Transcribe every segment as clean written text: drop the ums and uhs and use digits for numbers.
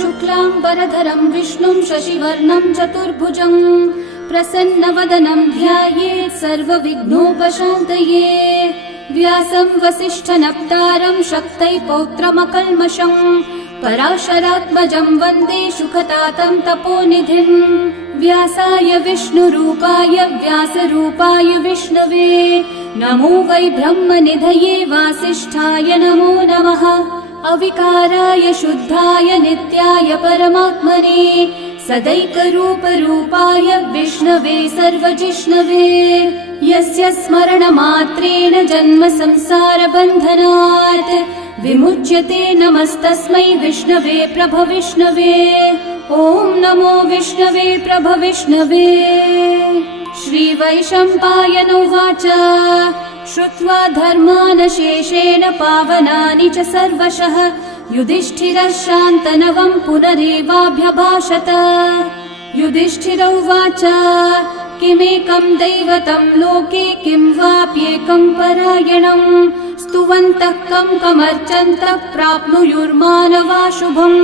शुक्लाम्बरधरं विष्णुं शशिवर्णं चतुर्भुजं प्रसन्नवदनं ध्यायेत् सर्वविघ्नोपशान्तये। व्यासं वसिष्ठनप्तारं शक्तै पौत्रमकल्मषं पराशरात्मजं वन्दे शुकतातं तपोनिधिं। व्यासाय विष्णुरूपाय व्यासरूपाय विष्णवे नमो वै ब्रह्मनिधये वासिष्ठाय नमो नमः। अविकाराय शुद्धाय नित्याय परमात्मने सदैकरूपरूपाय विष्णवे सर्वजिष्णवे। यस्य स्मरणमात्रेण जन्म संसारबन्धनात् विमुच्यते नमस्तस्मै विष्णवे प्रभविष्णवे। ॐ नमो विष्णवे प्रभविष्णवे। श्रीवैशम्पायन उवाच श्रुत्वा धर्मान् शेषेण पावनानि च सर्वशः युधिष्ठिरः शान्तनवं पुनरेवाभ्यभाषत। युधिष्ठिर उवाच किमेकं दैवतं लोके किं वाप्येकं परायणं स्तुवन्तः कं कमर्चन्तः प्राप्नुयुर्मानवा शुभम्।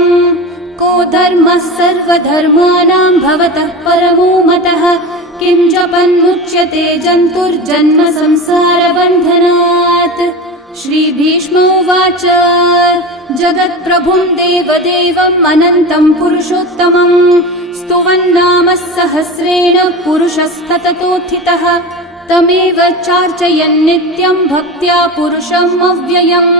को धर्मः सर्वधर्माणां भवतः परमो मतः किं जपन्मुच्यते जन्तुर्जन्म संसारबन्धनात्। श्रीभीष्म उवाच जगत्प्रभुं देवदेवम् अनन्तं पुरुषोत्तमं स्तुवन्नाम सहस्रेण पुरुषस्तततोत्थितः तमेव चार्चयन् नित्यं भक्त्या पुरुषम् अव्ययम्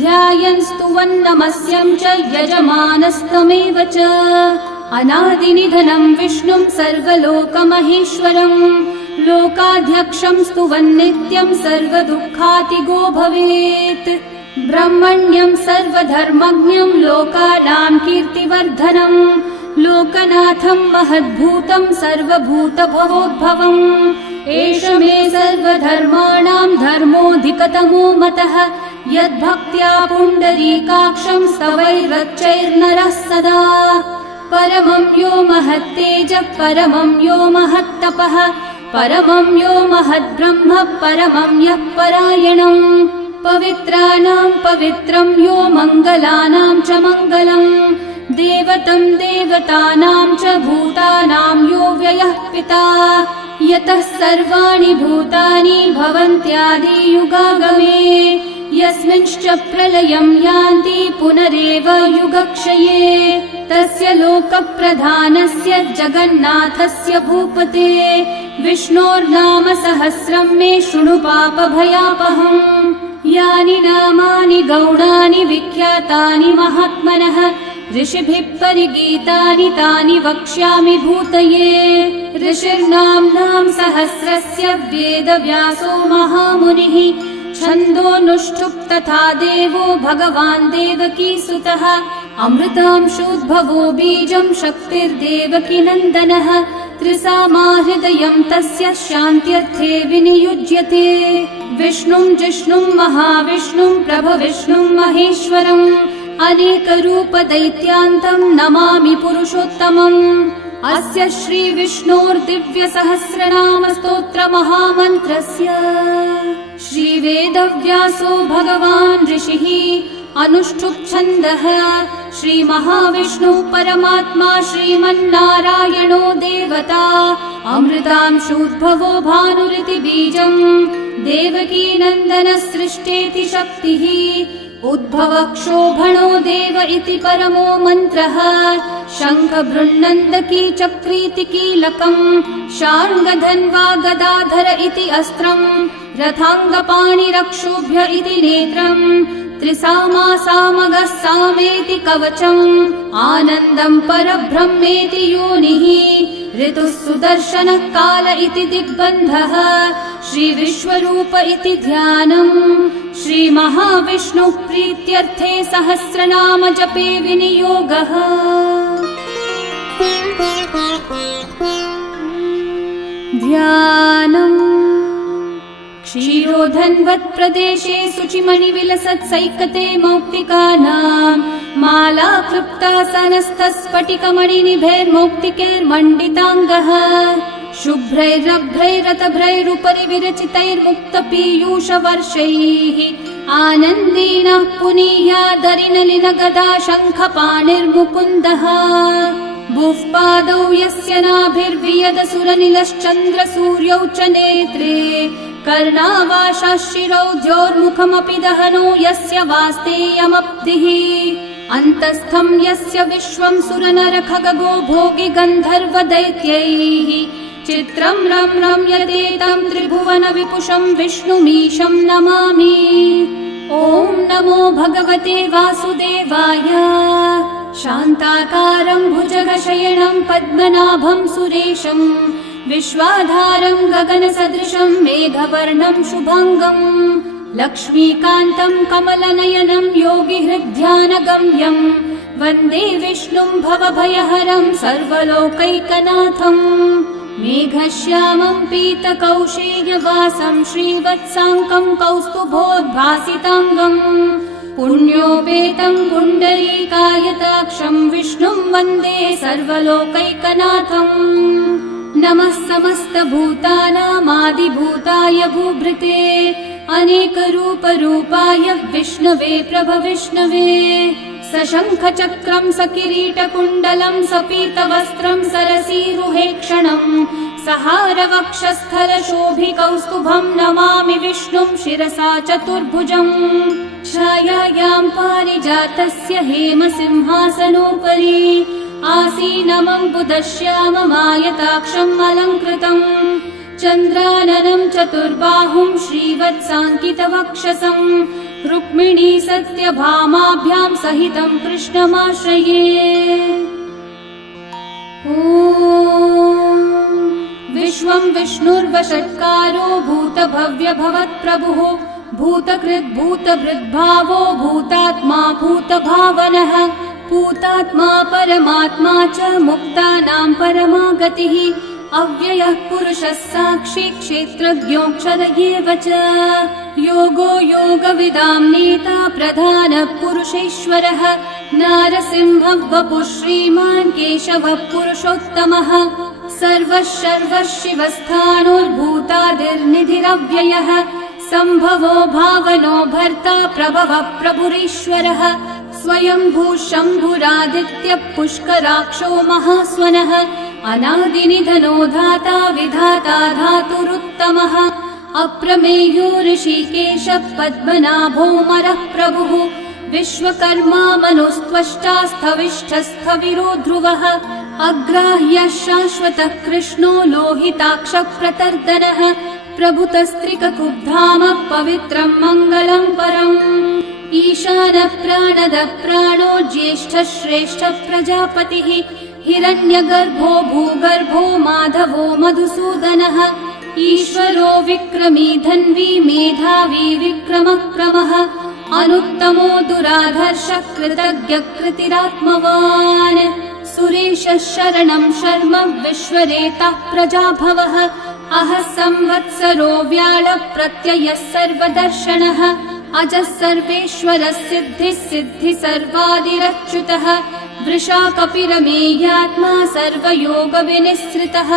ध्यायन् स्तुवन्नमस्यं च यजमानस्तमेव च। अनादिनिधनं विष्णुं सर्वलोकमहेश्वरं लोकाध्यक्षं स्तुवन्नित्यं सर्वदुःखातिगो भवेत्। ब्रह्मण्यं सर्वधर्मज्ञं लोकानां कीर्तिवर्धनं लोकनाथं महद्भूतं सर्वभूतभवोद्भवम्। एष मे सर्वधर्माणां धर्मोऽधिकतमो मतः यद्भक्त्या पुण्डरीकाक्षं स्तवैरर्चैर्नरः सदा। परमं यो महत्तेजः परमं यो महत्तपः परमं यो महद्ब्रह्म परमं यः परायणम्। पवित्राणां पवित्रं यो मङ्गलानां च मङ्गलम् देवतं देवतानां च भूतानां यो व्ययः पिता यतः सर्वाणि भूतानि भवन्त्यादियुगागमे यस्मिंश्च प्रलयं यान्ति पुनरेव युगक्षये तस्य लोकप्रधानस्य जगन्नाथस्य भूपते विष्णोर्नाम सहस्रं मे शृणु पापभयापहम्। यानि नामानि गौणानि विख्यातानि महात्मनः ऋषिभिः परिगीतानि तानि वक्ष्यामि भूतये। ऋषिर्नाम्नां सहस्रस्य वेदव्यासो महामुनिः छन्दोऽनुष्ठुप् तथा देवो भगवान् देवकीसुतः अमृतांशोद्भवो बीजं शक्तिर्देवकी नन्दनः त्रिसामाहृदयं तस्य शान्त्यर्थे विनियुज्यते। विष्णुं जिष्णुं महाविष्णुं प्रभविष्णुं महेश्वरम् अनेकरूपदैत्यान्तं नमामि पुरुषोत्तमम्। अस्य श्रीविष्णोर्दिव्यसहस्रनामस्तोत्रमहामन्त्रस्य श्रीवेदव्यासो भगवान् ऋषिः अनुष्ठुप्छन्दः श्रीमहाविष्णुः परमात्मा श्रीमन्नारायणो देवता अमृतांशोद्भवो भानुरिति बीजम् देवकी नन्दनसृष्टेति शक्तिः उद्भवक्षोभणो देव इति परमो मन्त्रः शङ्खबृन्नन्दकी चक्रीति कीलकम् शार्ङ्गधन्वा गदाधर इति अस्त्रम् रथाङ्गपाणिरक्षोभ्य इति नेत्रम् त्रिसामासामगः सामेति कवचम् आनन्दं परब्रह्मेति योनिः ऋतुः सुदर्शनः काल इति दिग्बन्धः श्रीविश्वरूप इति ध्यानम् श्रीमहाविष्णुः प्रीत्यर्थे सहस्रनाम जपे विनियोगः। ध्यानम् क्षीरोधन्वत्प्रदेशे शुचिमणिविलसत्सैकते मौक्तिकानां माला क्लृप्तासनस्थस्फटिकमणिनिभैर्मौक्तिकैर्मण्डिताङ्गः शुभ्रैरभ्रैरतभ्रैरुपरि विरचितैर्मुक्तपीयूषवर्षैः आनन्देन पुनीयादरिनलिन गदा शङ्खपाणिर्मुकुन्दः भुःपादौ यस्य नाभिर्वियदसुरनिलश्चन्द्रसूर्यौ च नेत्रे कर्णावाशाशिरौ द्योर्मुखमपि दहनो यस्य वास्तेयमब्धिः अन्तस्थं यस्य विश्वं सुरनरखगो भोगि गन्धर्वदैत्यैः चित्रं रम्यते तं त्रिभुवन विपुषं विष्णुमीशं नमामि। ॐ नमो भगवते वासुदेवाय। शान्ताकारं भुजगशयनं पद्मनाभं सुरेशं विश्वाधारं गगनसदृशं मेघवर्णं शुभाङ्गं लक्ष्मीकान्तं कमलनयनं योगिहृद्ध्यानगम्यं वन्दे विष्णुं भवभयहरं सर्वलोकैकनाथम् मेघश्यामं पीतकौशेयवासं श्रीवत्साङ्कं कौस्तुभोद्भासिताङ्गं पुण्योपेतं पुण्डरीकायताक्षं विष्णुं वन्दे सर्वलोकैकनाथम् नमः समस्तभूतानामादिभूताय भूभृते अनेकरूपरूपाय विष्णवे प्रभविष्णवे सशङ्खचक्रं सकिरीटकुण्डलं सपीतवस्त्रं सरसीरुहेक्षणं सहारवक्षस्थलशोभिकौस्तुभं नमामि विष्णुं शिरसा चतुर्भुजम् छायायां पारिजातस्य हेमसिंहासनोपरि आसीनमम्बुदश्याममायताक्षम् अलङ्कृतम् चन्द्राननं चतुर्बाहुं श्रीवत्साङ्कितवक्षसं रुक्मिणी सत्यभामाभ्यां सहितं कृष्णमाश्रये। ॐ विश्वं विष्णुर्वषट्कारो भूतभव्यभवत्प्रभुः भूतकृद्भूतभृद्भावो भूतात्मा भूतभावनः भूतात्मा परमात्मा च मुक्तानां परमागतिः अव्ययः पुरुषः साक्षी क्षेत्रज्ञोऽक्षर एव च योगो योगविदां नेता प्रधानः पुरुषेश्वरः नारसिंहः वपुः श्रीमान् केशवः पुरुषोत्तमः सर्वः शर्वः शिवस्थाणोर्भूतादिर्निधिरव्ययः सम्भवो भावनो भर्ता प्रभवः प्रभुरीश्वरः स्वयंभू शम्भुरादित्यः पुष्कराक्षो महास्वनः अनादिनिधनो धाता विधाता धातुरुत्तमः अप्रमेयो ऋषिकेशः पद्मनाभोऽमरः प्रभुः विश्वकर्मा मनुस्त्वष्टा स्थविष्ठस्थविरो ध्रुवः अग्राह्यः शाश्वतः कृष्णो लोहिताक्षः प्रतर्दनः प्रभुतस्त्रिककुब्धामः पवित्रं मङ्गलं परम् ईशानः प्राणदः प्राणो ज्येष्ठः श्रेष्ठः प्रजापतिः हिरण्यगर्भो भूगर्भो माधवो मधुसूदनः ईश्वरो विक्रमी धन्वी मेधावी विक्रमक्रमः अनुत्तमो दुराधर्षः कृतज्ञः कृतिरात्मवान् सुरेशः शरणं शर्म विश्वरेतः प्रजाभवः अहः संवत्सरो व्याळः प्रत्ययः सर्वदर्शनः अजः सर्वेश्वरः सिद्धिः सिद्धि सर्वादिरच्युतः वृषा कपिरमेयात्मा सर्वयोगविनिःसृतः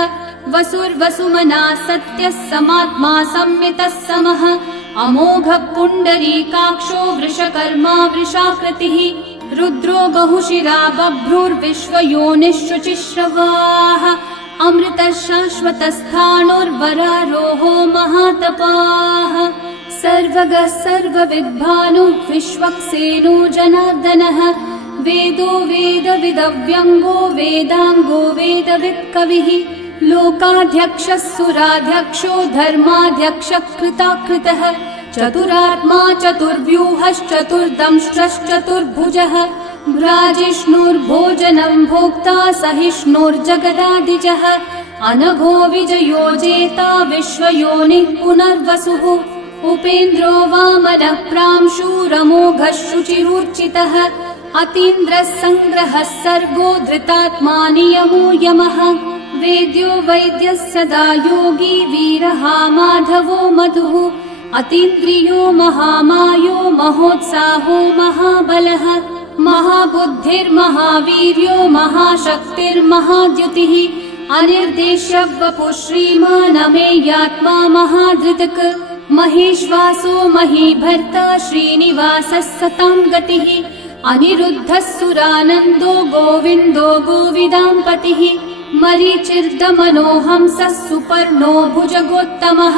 वसुर्वसुमना सत्यः समात्मा संमितः समः अमोघः पुण्डरीकाक्षो वृषकर्मा वृषाकृतिः रुद्रो बहुशिरा बभ्रुर्विश्वयोनिःशुचिश्रवाः अमृतः शाश्वतस्थाणोर्वरारोहो महातपाः सर्वगः सर्वविद्भानुः विश्वक्सेनो जनार्दनः वेदो वेदविदव्यङ्गो वेदाङ्गो वेदवित्कविः लोकाध्यक्षः सुराध्यक्षो धर्माध्यक्षः कृताकृतः चतुरात्मा चतुर्व्यूहश्चतुर्दंष्ट्रश्चतुर्भुजः भ्राजिष्णुर्भोजनं भोक्ता सहिष्णुर्जगदादिजः अनघो विजयो जेता विश्वयोनिः पुनर्वसुः उपेन्द्रो वामनः प्रांशुरमोघः शुचिरूर्चितः अतीन्द्रः सङ्ग्रहः सर्गो धृतात्मा नियमो यमः वेद्यो वैद्यः सदा योगी वीरः माधवो मधुः अतीन्द्रियो महामायो महोत्साहो महाबलः महाबुद्धिर्महावीर्यो महाशक्तिर्महाद्युतिः अनिर्देश्य वपुः श्रीमान् अमेयात्मा महाधृतक् महेश्वासो महीभर्ता श्रीनिवासः सतां गतिः अनिरुद्धः सुरानन्दो गोविन्दो गोविदाम्पतिः मरीचिर्दमनोहंसः सुपर्णो भुजगोत्तमः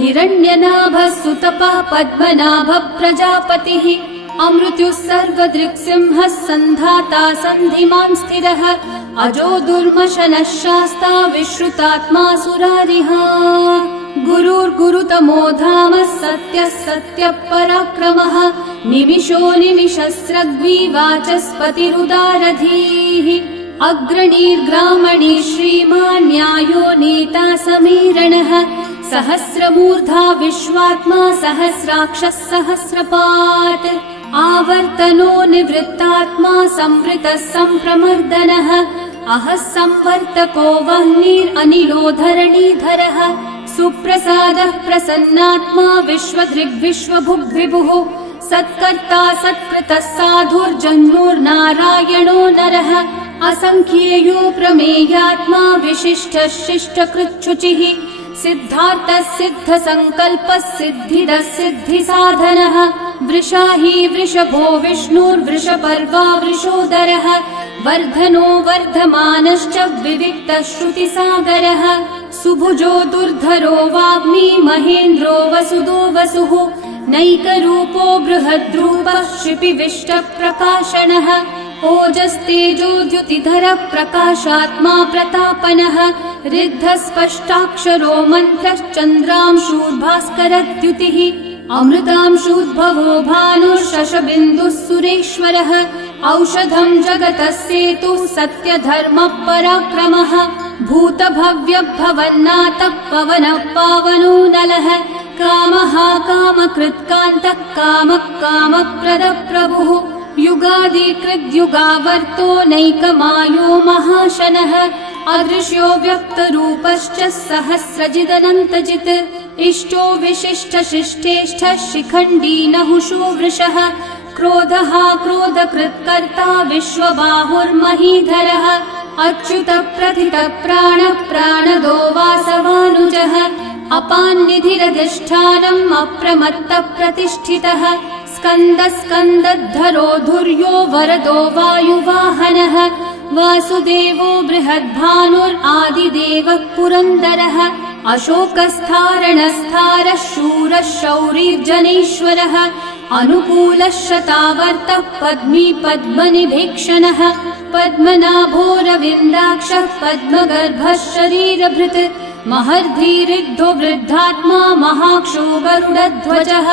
हिरण्यनाभः सुतपः पद्मनाभः प्रजापतिः अमृत्युः सर्वदृक्सिंहः सन्धाता सन्धिमान् स्थिरः अजो दुर्मशनः शास्ता विश्रुतात्मा सुरारिः गुरुर्गुरुतमो धामः सत्यः सत्यः पराक्रमः निमिषो निमिषस्रग्वी वाचस्पतिरुदारधीः अग्रणीर्ग्रामणी श्रीमान् न्यायो नेता समीरणः सहस्रमूर्धा विश्वात्मा सहस्राक्षः सहस्रपात् आवर्तनो निवृत्तात्मा संवृतः सम्प्रमर्दनः अहः संवर्तको वह्निरनिलो धरणीधरः सुप्रसादः प्रसन्नात्मा विश्वदृग्विश्वभुग्विभुः सत्कर्ता सत्कृतः साधुर्जन्मुर्नारायणो नरः असंख्येयो प्रमेयात्मा विशिष्टः शिष्टकृच्छुचिः सिद्धार्थः सिद्धसङ्कल्पः सिद्धिदः सिद्धिसाधनः वृषाही वृषभो विष्णुर्वृषपर्वा वृषोदरः वर्धनो वर्धमानश्च विविक्तः श्रुतिसागरः सुभुजो दुर्धरो वाग्मी महेन्द्रो वसुदो वसुः नैकरूपो बृहद्रूपः शिपिविष्टप्रकाशनः ओजस्तेजो द्युतिधरः प्रकाशात्मा प्रतापनः ऋद्धस्पष्टाक्षरो मन्त्रश्चन्द्रांशूर्भास्करद्युतिः अमृतांशूद्भवो भानुः शशबिन्दुः सुरेश्वरः औषधं जगतः सेतुः सत्यधर्मः पराक्रमः भूतभव्यभवन्नाथः पवनः पावनो नलः कामः कामकृत्कान्तः कामः कामप्रदः प्रभुः युगादिकृद्युगावर्तो नैकमायो महाशनः अदृश्यो व्यक्तरूपश्च सहस्रजिदनन्तजित् इष्टो विशिष्टशिष्टेष्ठः शिखण्डी नहुषो वृषः क्रोधः क्रोधकृत्कर्ता विश्वबाहुर्महीधरः अच्युतः प्रथितः प्राणः प्राणदो वासवानुजः अपान्निधिरधिष्ठानम् अप्रमत्तः प्रतिष्ठितः स्कन्दस्कन्दद्धरो धुर्यो वरदो वायुवाहनः वासुदेवो बृहद्भानुरादिदेवः पुरन्दरः अशोकस्थारणस्थारः शूरः शौरिर्जनेश्वरः अनुकूलः शतावर्तः पद्मी पद्मनिभीक्षणः पद्मनाभोरविन्दाक्षः पद्मगर्भः शरीरभृत् महर्धिरिद्धो वृद्धात्मा महाक्षो गरुडध्वजः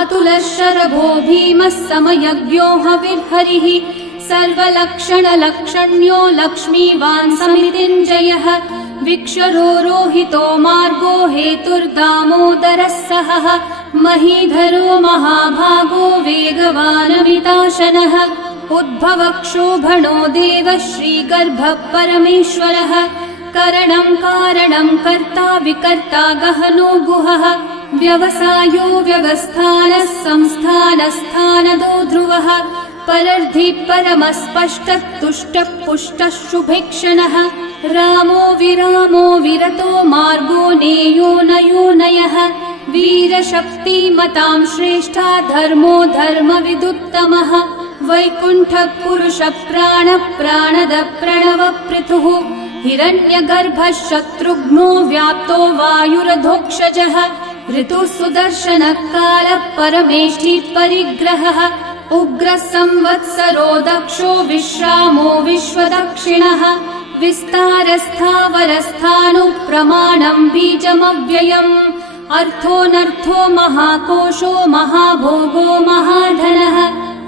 अतुलः शरभो भीमः समयज्ञो हविर्हरिः सर्वलक्षणलक्षण्यो लक्ष्मीवान् समितिञ्जयः विक्षरो रोहितो मार्गो हेतुर्दामोदरः सहः महीधरो महाभागो वेगवानमिताशनः उद्भवक्षोभणो देवः श्रीगर्भः परमेश्वरः करणं कारणं कर्ता विकर्ता गहनो गुहः व्यवसायो व्यवस्थानः संस्थानस्थानदो ध्रुवः परर्धि परमस्पष्टः तुष्टः पुष्टः शुभेक्षणः रामो विरामो विरतो मार्गो नेयो नयो नयः वीरशक्तिमतां श्रेष्ठा धर्मो धर्मविदुत्तमः वैकुण्ठः पुरुषः प्राणः प्राणदः प्रणवः पृथुः हिरण्यगर्भः शत्रुघ्नो व्याप्तो वायुरधोक्षजः ऋतुः सुदर्शनः कालः परमेष्ठी परिग्रहः उग्रः संवत्सरो दक्षो विश्रामो विश्वदक्षिणः विस्तारस्थावरस्थाणुः प्रमाणं बीजमव्ययम् अर्थोऽनर्थो महाकोशो महाभोगो महाधनः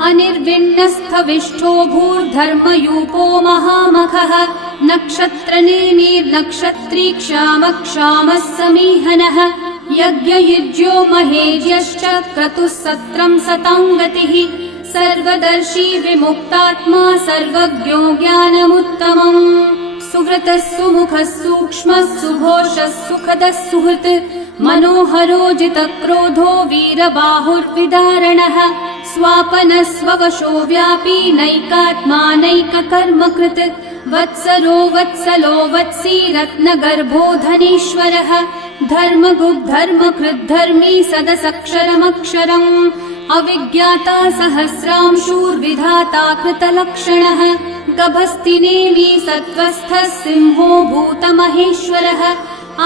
अनिर्विण्णस्थविष्ठो भूर्धर्मयूपो महामखः नक्षत्रनेमिर्नक्षत्री क्षामः क्षामः समीहनः यज्ञयुज्यो महेज्यश्च क्रतुः सत्रं सताङ्गतिः सर्वदर्शी विमुक्तात्मा सर्वज्ञो ज्ञानमुत्तमम् सुहृतः सुमुखः सूक्ष्मः सुघोषः सुखदः सुहृत् मनोहरो जितक्रोधो वीरबाहुर्विदारणः स्वापनः स्ववशो व्यापी नैकात्मा नैककर्मकृत् वत्सरो वत्सलो वत्सी रत्नगर्भो धनेश्वरः धर्मकृद्धर्मी सदसक्षरमक्षरम् अविज्ञाता सहस्रांशूर्विधाता कृतलक्षणः गभस्तिनेमि सत्त्वस्थः सिंहो भूतमहेश्वरः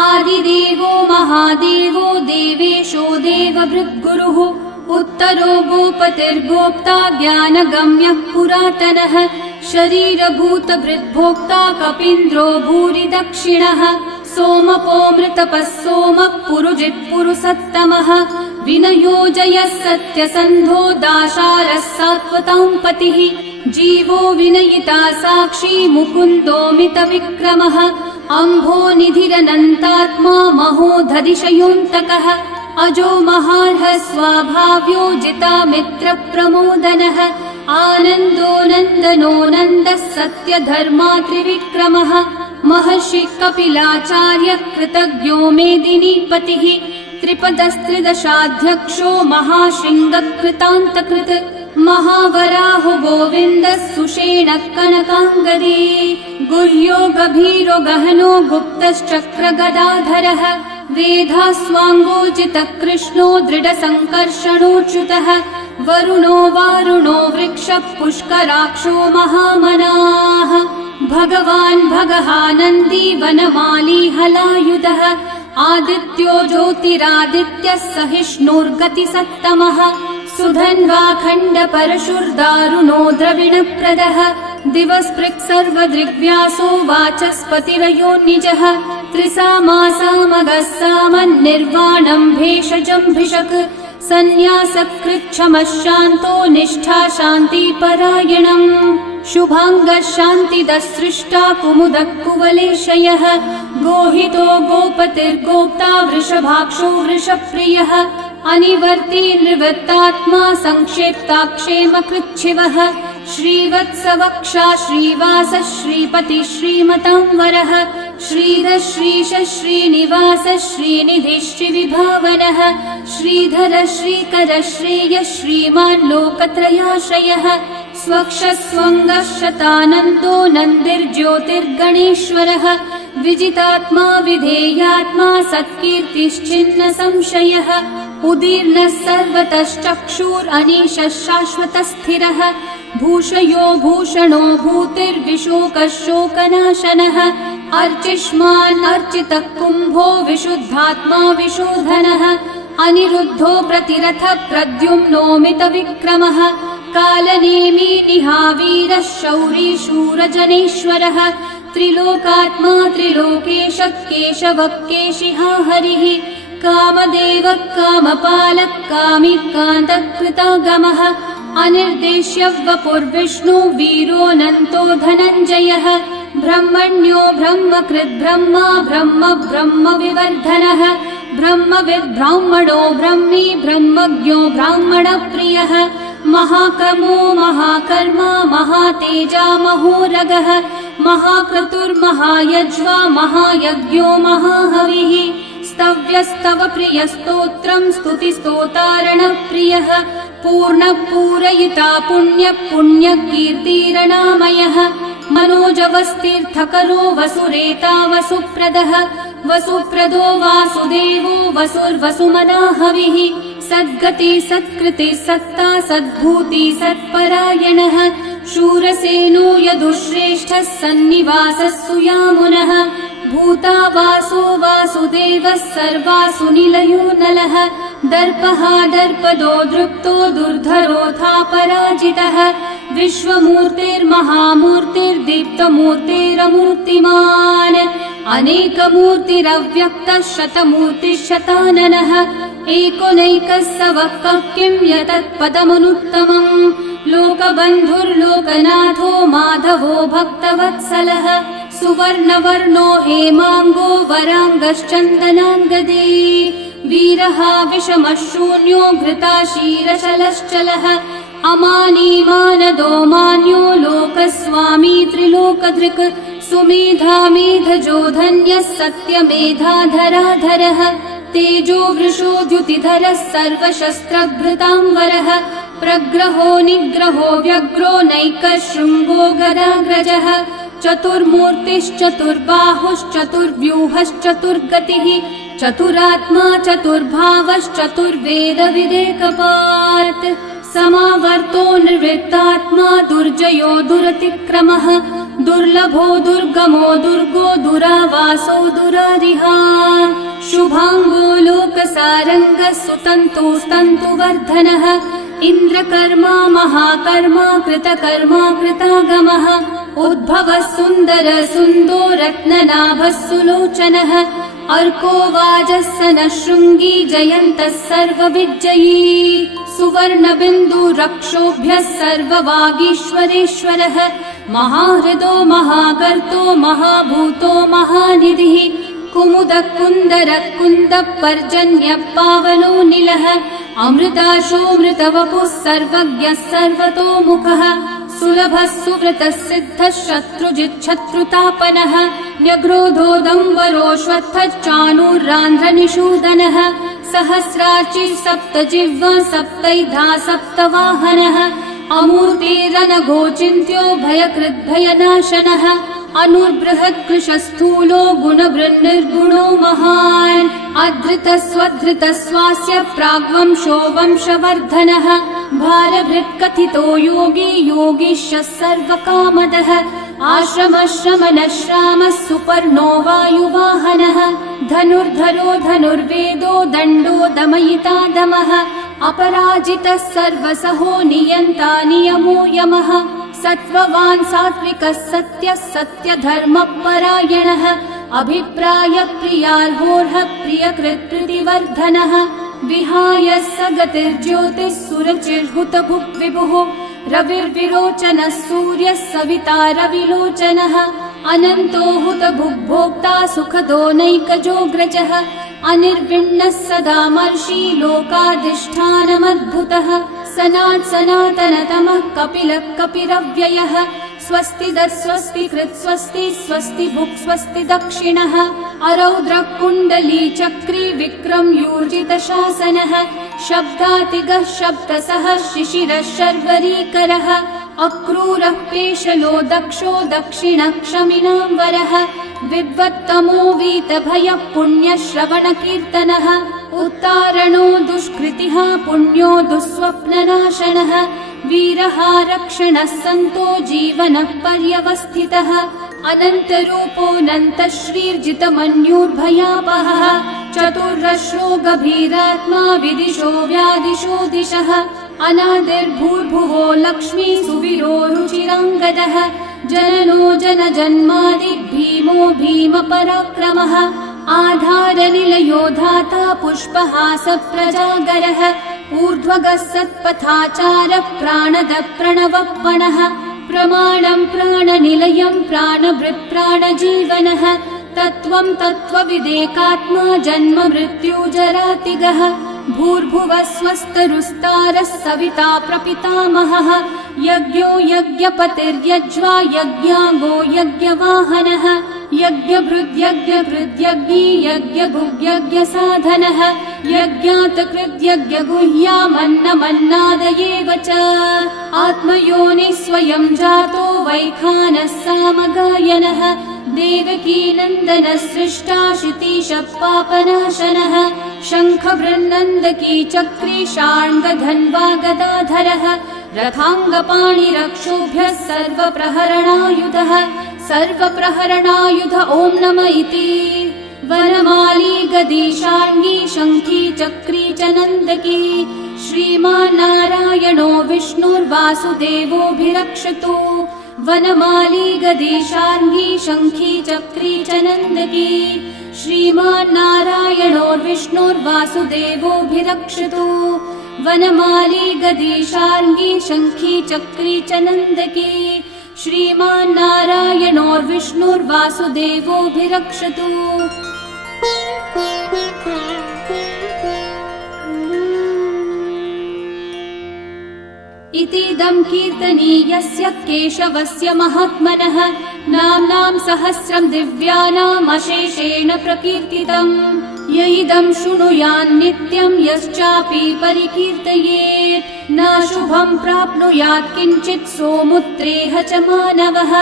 आदिदेवो महादेवो देवेशो देवभृद्गुरुः उत्तरो गोपतिर्गोप्ता ज्ञानगम्यः पुरातनः शरीरभूतभृद्भोक्ता कपीन्द्रो भूरि दक्षिणः सोमपोमृतपः सोमः पुरुजित्पुरुसत्तमः विनयोजयः सत्यसन्धो दाशारः सात्वतां पतिः जीवो विनयिता साक्षी मुकुन्दोमितविक्रमः अम्भोनिधिरनन्तात्मा महोदधिशयोऽन्तकः अजो महार्हः स्वाभाव्यो जितामित्रप्रमोदनः आनन्दो नन्दनो नन्दः सत्यधर्मा त्रिविक्रमः महर्षिः कपिलाचार्यः कृतज्ञो मेदिनीपतिः त्रिपदस्त्रिदशाध्यक्षो महाशृङ्गकृतान्तकृत् महावराहो गोविन्दः सुषेणः कनकाङ्गदी गुह्यो गभीरो गहनो गुप्तश्चक्रगदाधरः वेधास्वाङ्गोजितः कृष्णो दृढसङ्कर्षणोच्युतः वरुणो वारुणो वृक्षः पुष्कराक्षो महामनाः भगवान् भगहानन्दी वनमाली हलायुधः आदित्यो ज्योतिरादित्यः सहिष्णुर्गतिसत्तमः सुधन्वाखण्डपरशुर्दारुणो द्रविणप्रदः दिवस्पृक् सर्वदृग्व्यासो वाचस्पतिरयो निजः त्रिसामासामगः सामन्निर्वाणम् भेषजम्भिषक् सन्न्यासकृच्छमः शान्तो निष्ठा शान्तिपरायणम् शुभाङ्गः शान्तिदः सृष्टा कुमुदः कुवलेशयः गोहितो गोपतिर्गोप्ता वृषभाक्षो वृषप्रियः अनिवर्ती निवृत्तात्मा संक्षेप्ताक्षेमकृच्छिवः श्रीवत्सवक्षा श्रीवासः श्रीपतिः श्रीमतांवरः श्रीधः श्रीशः श्रीनिवासः श्रीनिधिः श्रीविभावनः श्रीधरः श्रीकरः श्रेयः श्रीमान् लोकत्रयाश्रयः स्वक्षस्वङ्गः शतानन्दो नन्दिर्ज्योतिर्गणेश्वरः विजितात्मा विधेयात्मा सत्कीर्तिश्चिन्न संशयः उदीर्णः सर्वतश्चक्षुरनीशः शाश्वतस्थिरः भूषयो भूषणो भूतिर्विशोकः शोकनाशनः अर्चिष्मान् अर्चितः कुम्भो विशुद्धात्मा विशोधनः अनिरुद्धो प्रतिरथः प्रद्युम्नोमितविक्रमः कालनेमी निहावीरः शौरी शूरजनेश्वरः त्रिलोकात्मा त्रिलोकेशः केशवः केशिहा हरिः कामदेवः कामपालः कामिकान्तः कृतागमः अनिर्देश्य वपुर्विष्णु वीरोऽनन्तो धनञ्जयः ब्रह्मण्यो ब्रह्मकृद् ब्रह्मा ब्रह्म ब्रह्मविवर्धनः ब्रह्मविद् ब्राह्मणो ब्रह्मी ब्रह्मज्ञो ब्राह्मणप्रियः महाकर्मो महाकर्मा महातेजा महोरगः महाक्रतुर्महायज्वा महायज्ञो महाहविः स्तव्यस्तव प्रियस्तोत्रम् स्तुतिस्तोतारणप्रियः पूर्णपूरयिता पुण्यकीर्तिरणामयः मनोजवस्तीर्थकरो वसुरेता वसुप्रदः वसुप्रदो वासुदेवो वसुर्वसुमनाहविः सद्गति सत्कृति सत्ता सद्भूति सत्परायणः शूरसेनो यदुश्रेष्ठः सन्निवासः सुयामुनः भूता वासो वासुदेवः सर्वासु निलयो नलः दर्पः दर्पदो दृप्तो दुर्धरोऽथा पराजितः विश्वमूर्तिर्महामूर्तिर्दीप्तमूर्तिरमूर्तिमान् अनेकमूर्तिरव्यक्तः शतमूर्तिः शताननः एकोनैकः सवक्कः किं यतत्पदमनुत्तमम् लोकबन्धुर्लोकनाथो माधवो भक्तवत्सलः सुवर्णवर्णो हेमाङ्गो वराङ्गश्चन्दनाङ्गदे वीरः विषमः शून्यो घृताशीरशलश्चलः अमानीमानदो मान्यो लोकस्वामी त्रिलोकधृक् सुमेधा मेधजो धन्यः सत्यमेधाधराधरः तेजो वृषो द्युतिधरः सर्वशस्त्रभृतांवरः प्रग्रहो निग्रहो व्यग्रो नैकः शृङ्गो गदाग्रजः चतुर्मूर्तिश्चतुर्बाहुश्चतुर्व्यूहश्चतुर्गतिः चतुरात्मा चतुर्भावश्चतुर्वेदविदेकपात् समावर्तो निर्वृत्तात्मा दुर्जयो दुरतिक्रमः दुर्लभो दुर्गमो दुर्गो दुरावासो दुरारिहा शुभांगो लोकसारंगः सुतन्तुस्तन्तुवर्धनः इन्द्रकर्मा महाकर्मा कृतकर्मा कृतागमः उद्भवः सुन्दर सुन्दो रत्ननाभः सुलोचनः अर्को वाजस्सनः शृङ्गी जयन्तः सर्वविजयी सुवर्णबिन्दु रक्षोभ्यः सर्ववागीश्वरेश्वरः महाहृदो महागर्तो महाभूतो महानिधिः कुमुदः कुन्दरः कुन्दः पर्जन्यः पावनो निलः अमृताशोऽमृतवपुः सर्वज्ञः सर्वतोमुखः सुलभः सुव्रतः सिद्धः शत्रुजिच्छत्रुतापनः न्यग्रोधोदम्बरोऽश्वत्थः चाणूर्रान्ध्रनिषूदनः सहस्रार्ची सप्तजिह्वा सप्तैधा सप्तवाहनः अमूर्तिरनघोचिन्त्यो भयकृद्भयनाशनः अनुर्बृहत्कृशस्थूलो गुणभृन्निर्गुणो महान् अधृतस्वधृतस्वास्य प्राग्वंशो वंशवर्धनः भारभृत्कथितो योगी योगीशः सर्वकामदः आश्रमश्रमणश्रामः सुपर्णो वायुवाहनः धनुर्धरो धनुर्वेदो दण्डो दमयिता दमः अपराजितः सर्वसहो नियन्ता नियमो यमः सत्त्ववान् सात्विकः सत्यः सत्यधर्मपरायणः अभिप्रायप्रियार्होर्हः प्रियकृत्प्रीतिवर्धनः विहाय स गतिर्ज्योतिः सुरचिर्हुतभुक् विभुः रविर्विरोचनः सूर्यः सविता रविलोचनः अनन्तो हुतभुग्भोक्ता सुखदो नैकजोऽग्रजः अनिर्विण्णः सदा मर्षि लोकाधिष्ठानमद्भुतः सनात् सनातनतमः कपिलः कपिरव्ययः स्वस्तिदः स्वस्तिकृत् स्वस्ति स्वस्ति भुक् स्वस्ति दक्षिणः अरौद्रः कुण्डली चक्री विक्रम यूर्जितशासनः शब्दातिगः शब्दसः शिशिरः शर्वरीकरः अक्रूरः पेशलो दक्षो दक्षिणः क्षमिणाम्बरः विद्वत्तमो वीतभयः पुण्यश्रवणकीर्तनः उत्तारणो दुष्कृतिः पुण्यो दुःस्वप्ननाशनः वीरः रक्षणः सन्तो जीवनः पर्यवस्थितः अनन्तरूपोऽनन्तः श्रीर्जितमन्युर्भयापहः चतुर्रश्रो गभीरात्मा विदिशो व्यादिशो दिशः अनादिर्भूर्भुवो लक्ष्मी सुवीरो रुचिराङ्गदः जननो जनजन्मादि भीमो भीमपराक्रमः आधारनिलयो धाता पुष्पहास प्रजागरः ऊर्ध्वगः सत्पथाचारः प्राणदः प्रणवपणः प्रमाणं प्राणनिलयं प्राणभृत् प्राणजीवनः तत्त्वं तत्त्वविदेकात्मा जन्म मृत्युजरातिगः भूर्भुवः स्वस्तरुस्तारः सविता प्रपितामहः यज्ञो यज्ञपतिर्यज्वा यज्ञाङ्गो यज्ञवाहनः यज्ञभृद्यज्ञभृद्यज्ञी यज्ञभुग्यज्ञसाधनः यज्ञातकृद्यज्ञगुह्यामन्नमन्नादयेव च आत्मयोनिः स्वयं जातो वैखानः सामगायनः देवकीनन्दनः सृष्टा शितीशः पापनाशनः शङ्खबृन्नन्दकी चक्री शार्ङ्गधन्वा गदाधरः रथाङ्गपाणिरक्षोभ्यः सर्वप्रहरणायुधः सर्वप्रहरणायुध ॐ नम इति वनमाली गदी शार्ङ्गी शङ्खी चक्री च नन्दकी श्रीमान्नारायणो विष्णुर्वासुदेवोऽभिरक्षतु वनमाली गदी शार्ङ्गी शङ्खी चक्री च नन्दकी श्रीमान्नारायणो विष्णुर्वासुदेवोऽभिरक्षतु वनमाली गदी शार्ङ्गी शङ्खी चक्री च नन्दकी श्रीमान्नारायणो विष्णुर्वासुदेवोऽभिरक्षतु इतीदं कीर्तनीयस्य केशवस्य महात्मनः नाम्नां सहस्रं दिव्यानामशेषेण प्रकीर्तितम् य इदं शृणुयान्नित्यं यश्चापि परिकीर्तयेत् न शुभं प्राप्नुयात् किञ्चित् सोमुत्रेह च मानवः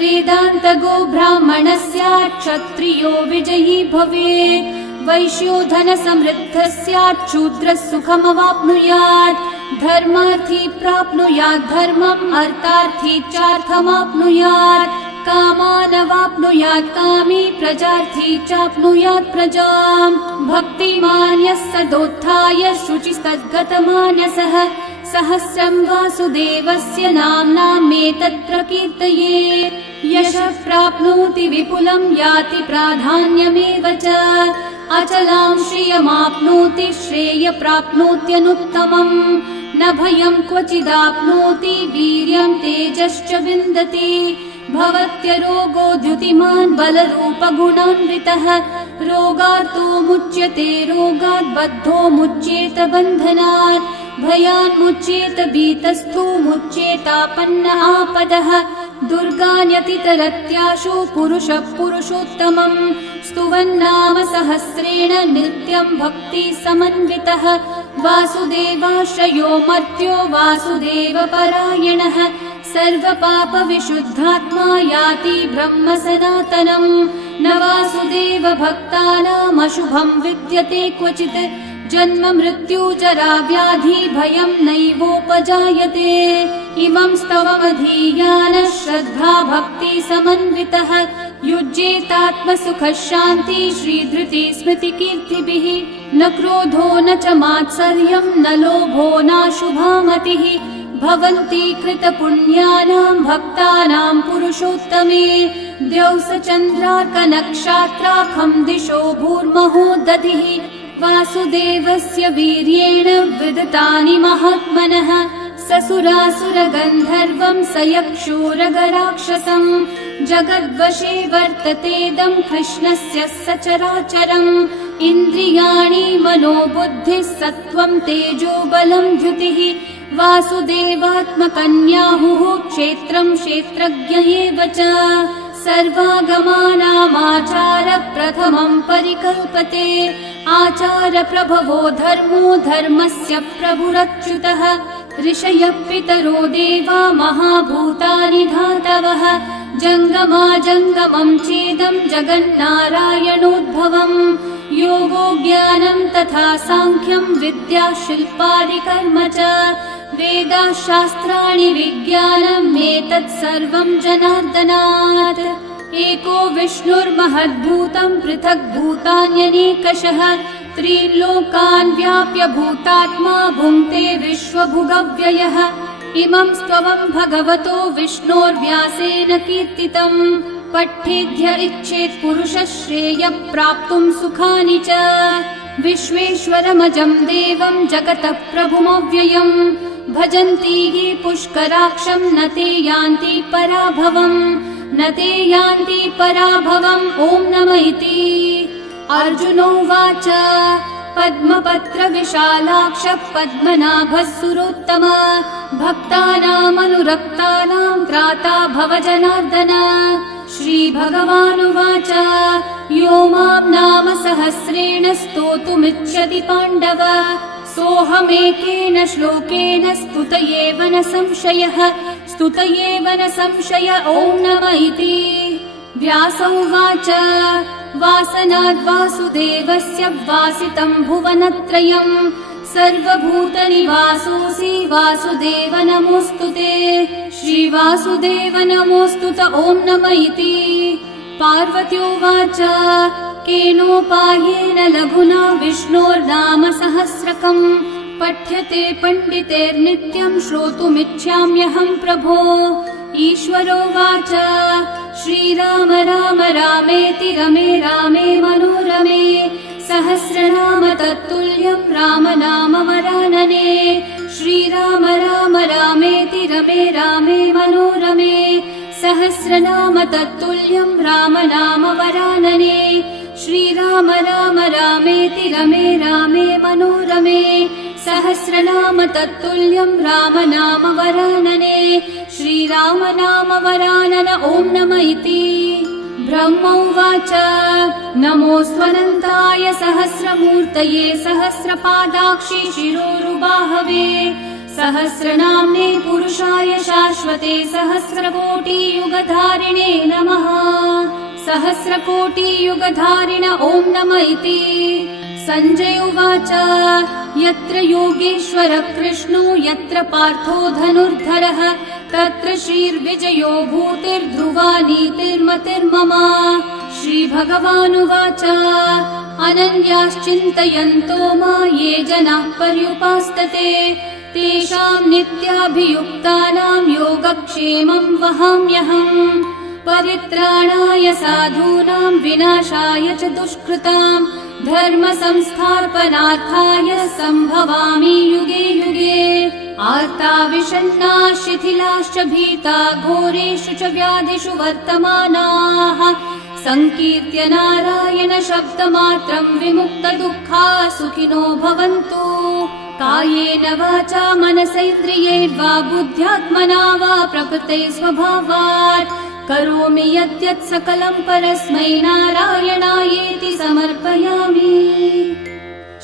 वेदान्तगो ब्राह्मणः स्यात् क्षत्रियो विजयी भवेत् वैश्यो धनसमृद्धः स्यात् शूद्रः सुखमवाप्नुयात् धर्मार्थी प्राप्नुयात् धर्मम् अर्थार्थी चार्थमाप्नुयात् कामानवाप्नुयात् कामी प्रजार्थी चाप्नुयात् प्रजाम् भक्तिमान् यः सदोत्थाय शुचिस्तद्गतमानसः सहस्रं वासुदेवस्य नाम्नामेतत् प्रकीर्तये यशः प्राप्नोति विपुलं याति प्राधान्यमेव च अचलां श्रियमाप्नोति श्रेय प्राप्नोत्यनुत्तमम् न भयं क्वचिदाप्नोति वीर्यं तेजश्च विन्दति भवत्यरोगो द्युतिमान् बलरूपगुणान्वितः रोगार्तो मुच्यते रोगात् बद्धो मुच्येत बन्धनात् भयान्मुच्येत भीतस्थो मुच्येतापन्न आपदः दुर्गान्यतितरत्याशु पुरुषः पुरुषोत्तमम् स्तुवन्नाम सहस्रेण नित्यं भक्ति समन्वितः वासुदेवाश्रयो मर्त्यो वासुदेवपरायणः सर्वपापविशुद्धात्मा याति ब्रह्म सनातनम् न वासुदेव भक्तानामशुभं विद्यते क्वचित् जन्म मृत्यु जरा व्याधि भयं नैवोपजायते इमं स्तवमधीयानः श्रद्धा भक्ति समन्वितः युज्येतात्मसुखः शान्ति श्रीधृति स्मृतिकीर्तिभिः न क्रोधो न च मात्सर्यं न लोभो नाशुभा मतिः भवन्ति कृतपुण्यानां भक्तानां पुरुषोत्तमे द्यौस चन्द्रार्कनक्षत्राखं दिशो भूर्महो दधिः वासुदेवस्य वीर्येण विदतानि महात्मनः ससुरासुरगन्धर्वं सयक्षूरगराक्षसं जगद्वशे वर्ततेदं कृष्णस्य सचराचरम् इन्द्रियाणि मनोबुद्धिः सत्त्वं तेजो बलं द्युतिः वासुदेवात्मकन्याहुः क्षेत्रं क्षेत्रज्ञ एव च सर्वागमानामाचार प्रथमं परिकल्पते आचार प्रभवो धर्मो धर्मस्य प्रभुरच्युतः ऋषयः पितरो देवा महाभूतानि धातवः जङ्गमाजङ्गमं चेदं जगन्नारायणोद्भवम् योगो ज्ञानं तथा साङ्ख्यं विद्या शिल्पादिकर्म च वेदाः शास्त्राणि विज्ञानम् एतत् सर्वं जनार्दनात् एको विष्णुर्महद्भूतं पृथक् भूतान्यनेकशः त्रीन् लोकान् व्याप्य भूतात्मा भुङ्क्ते विश्वभुगव्ययः इमं स्तवं भगवतो विष्णोर्व्यासेन कीर्तितं पठ्येद्य इच्छेत् पुरुषः श्रेयः प्राप्तुं सुखानि च विश्वेश्वरमजं देवं जगतः प्रभुमव्ययम् भजन्ति ये पुष्कराक्षं न ते यान्ति पराभवम् न ते यान्ति पराभवम् ॐ नमः इति अर्जुनोवाच पद्मपत्रविशालाक्ष पद्मनाभः सुरोत्तम भक्तानामनुरक्तानां त्राता भव जनार्दन श्रीभगवानुवाच यो मां नाम सहस्रेण स्तोतुमिच्छति पाण्डव सोऽहमेकेन श्लोकेन स्तुत एव न संशयः स्तुत एव न संशय ॐ नमः इति व्यास उवाच वासनाद्वासुदेवस्य वासितं भुवनत्रयम् सर्वभूतनिवासोऽसि वासुदेव नमोऽस्तु ते श्रीवासुदेव नमोऽस्तु ॐ नमः इति पार्वत्योवाच केनोपायेन लघुना विष्णोर्नाम सहस्रकम् पठ्यते पण्डितेर्नित्यं श्रोतुमिच्छाम्यहं प्रभो ईश्वरोवाच श्रीराम राम रामेति रमे रामे मनोरमे सहस्रनाम तत्तुल्यं राम नाम वरानने श्रीराम राम रामेति रमे रामे मनोरमे सहस्रनाम तत्तुल्यं राम नाम वरानने श्रीराम राम रामेति रमे रामे मनोरमे सहस्रनाम तत्तुल्यं राम नाम वरानने श्रीराम नाम वरानन ॐ नमः इति ब्रह्मोवाच नमोऽस्त्वनन्ताय सहस्रमूर्तये सहस्रपादाक्षि शिरोरुबाहवे सहस्रनाम्ने पुरुषाय शाश्वते सहस्रकोटियुगधारिणे नमः। सहस्रकोटियुगधारिण ॐ नम इति। सञ्जय उवाच यत्र योगेश्वर कृष्णो यत्र पार्थो धनुर्धरः तत्र श्रीर्विजयो भूतिर्ध्रुवा नीतिर्मतिर्मम। श्रीभगवानुवाच अनन्याश्चिन्तयन्तो मा ये जनाः पर्युपासते तेषां नित्याभियुक्तानां योगक्षेमं वहाम्यहम्। परित्राणाय साधूनां विनाशाय च दुष्कृतां धर्म संस्थापनार्थाय सम्भवामि युगे युगे। आर्ता विषण्णा शिथिलाश्च भीता घोरेषु च व्याधिषु वर्तमानाः संकीर्त्य नारायण शब्दमात्रं विमुक्तदुःखा सुखिनो भवन्तु। कायेन वाचा मनसैन्द्रियैर्वा बुद्ध्यात्मना वा प्रकृते स्वभावात् करोमि यद्यत् सकलं परस्मै नारायणायेति समर्पयामि।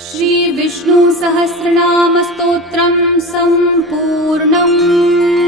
श्री विष्णु सहस्रनाम स्तोत्रम् सम्पूर्णम्।